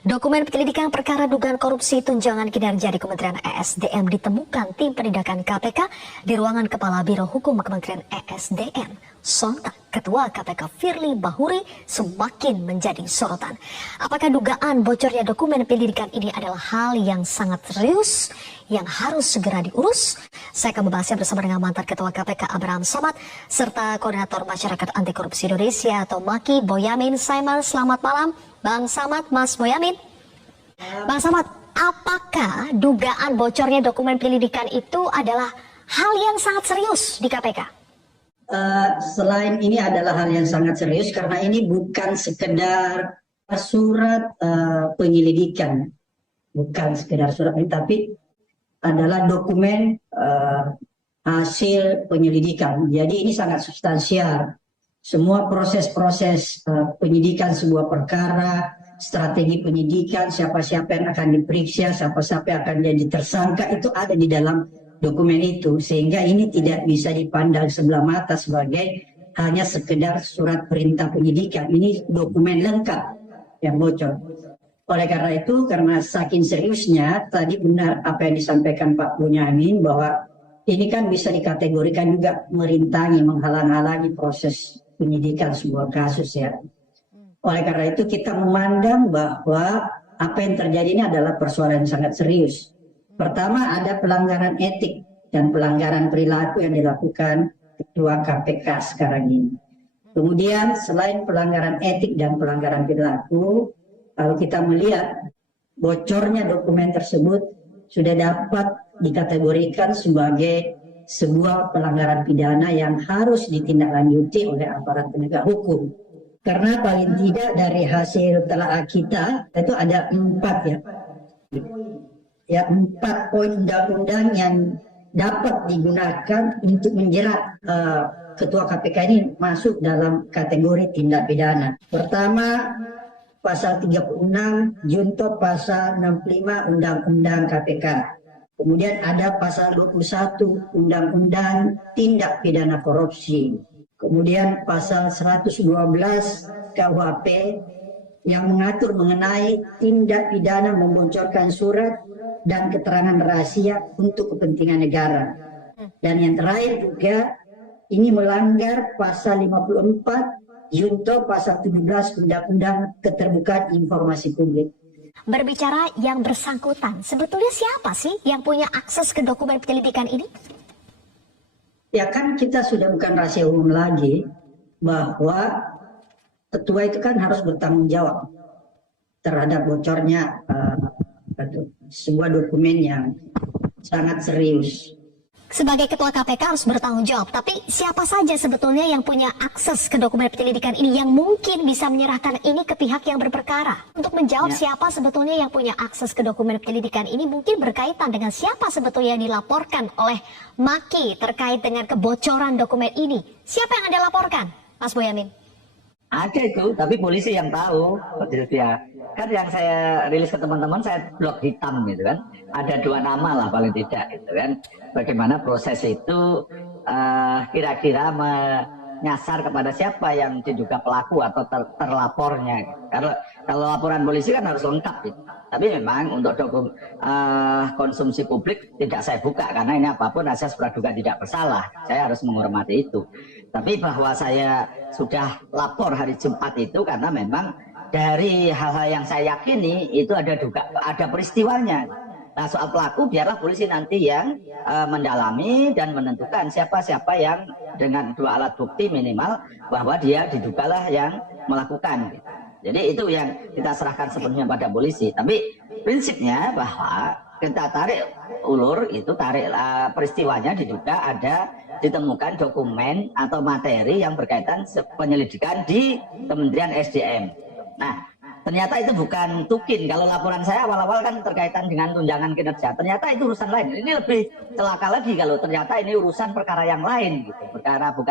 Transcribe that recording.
Dokumen penyelidikan perkara dugaan korupsi tunjangan kinerja di Kementerian ESDM ditemukan tim penindakan KPK di ruangan Kepala Biro Hukum Kementerian ESDM. Sontak Ketua KPK Firly Bahuri semakin menjadi sorotan. Apakah dugaan bocornya dokumen penyelidikan ini adalah hal yang sangat serius yang harus segera diurus? Saya akan membahasnya bersama dengan mantan Ketua KPK Abraham Samad serta Koordinator Masyarakat Anti Korupsi Indonesia atau MAKI Boyamin Saiman. Selamat malam Bang Samad, Mas Boyamin. Bang Samad, apakah dugaan bocornya dokumen penyelidikan itu adalah hal yang sangat serius di KPK? Selain ini adalah hal yang sangat serius karena ini bukan sekedar surat penyelidikan, bukan sekedar surat ini, tapi adalah dokumen hasil penyelidikan. Jadi ini sangat substansial. Semua proses-proses penyidikan sebuah perkara, strategi penyidikan, siapa-siapa yang akan diperiksa, siapa-siapa yang akan jadi tersangka, itu ada di dalam dokumen itu. Sehingga ini tidak bisa dipandang sebelah mata sebagai hanya sekedar surat perintah penyidikan. Ini dokumen lengkap yang bocor. Oleh karena itu, karena saking seriusnya, tadi benar apa yang disampaikan Pak Boyamin bahwa ini kan bisa dikategorikan juga merintangi, menghalang-halangi proses penyidikan sebuah kasus ya. Oleh karena itu kita memandang bahwa apa yang terjadi ini adalah persoalan yang sangat serius. Pertama ada pelanggaran etik dan pelanggaran perilaku yang dilakukan Ketua KPK sekarang ini. Kemudian selain pelanggaran etik dan pelanggaran perilaku, kalau kita melihat bocornya dokumen tersebut sudah dapat dikategorikan sebagai sebuah pelanggaran pidana yang harus ditindaklanjuti oleh aparat penegak hukum. Karena paling tidak dari hasil telaah kita itu ada 4 poin undang-undang yang dapat digunakan untuk menjerat Ketua KPK ini masuk dalam kategori tindak pidana. Pertama, pasal 36 junto pasal 65 Undang-Undang KPK. Kemudian ada pasal 21 Undang-Undang Tindak Pidana Korupsi. Kemudian pasal 112 KUHP yang mengatur mengenai tindak pidana membocorkan surat dan keterangan rahasia untuk kepentingan negara. Dan yang terakhir juga ini melanggar pasal 54 junto pasal 17 Undang-Undang Keterbukaan Informasi Publik. Berbicara yang bersangkutan, sebetulnya siapa sih yang punya akses ke dokumen penyelidikan ini? Ya kan kita sudah bukan rahasia umum lagi bahwa ketua itu kan harus bertanggung jawab terhadap bocornya sebuah dokumen yang sangat serius. Sebagai Ketua KPK harus bertanggung jawab, tapi siapa saja sebetulnya yang punya akses ke dokumen penyelidikan ini yang mungkin bisa menyerahkan ini ke pihak yang berperkara? Untuk menjawab siapa sebetulnya yang punya akses ke dokumen penyelidikan ini mungkin berkaitan dengan siapa sebetulnya yang dilaporkan oleh MAKI terkait dengan kebocoran dokumen ini. Siapa yang Anda laporkan, Mas Boyamin? Ada itu, tapi polisi yang tahu. Ya. Kan yang saya rilis ke teman-teman, saya blok hitam gitu kan. Ada 2 nama lah paling tidak gitu kan. Bagaimana proses itu kira-kira menyasar kepada siapa yang diduga pelaku atau terlapornya. Gitu. Kalau laporan polisi kan harus lengkap gitu. Tapi memang untuk konsumsi publik tidak saya buka karena ini apapun asas praduga tidak bersalah. Saya harus menghormati itu. Tapi bahwa saya sudah lapor hari Jumat itu karena memang dari hal-hal yang saya yakini itu ada peristiwanya. Nah soal pelaku biarlah polisi nanti yang mendalami dan menentukan siapa-siapa yang dengan 2 alat bukti minimal bahwa dia didugalah yang melakukan. Jadi itu yang kita serahkan sepenuhnya pada polisi. Tapi prinsipnya bahwa kita tarik ulur itu peristiwanya diduga ada ditemukan dokumen atau materi yang berkaitan penyelidikan di Kementerian SDM. Nah, ternyata itu bukan tukin. Kalau laporan saya awal-awal kan terkaitan dengan tunjangan kinerja. Ternyata itu urusan lain. Ini lebih celaka lagi kalau ternyata ini urusan perkara yang lain gitu. Perkara bukan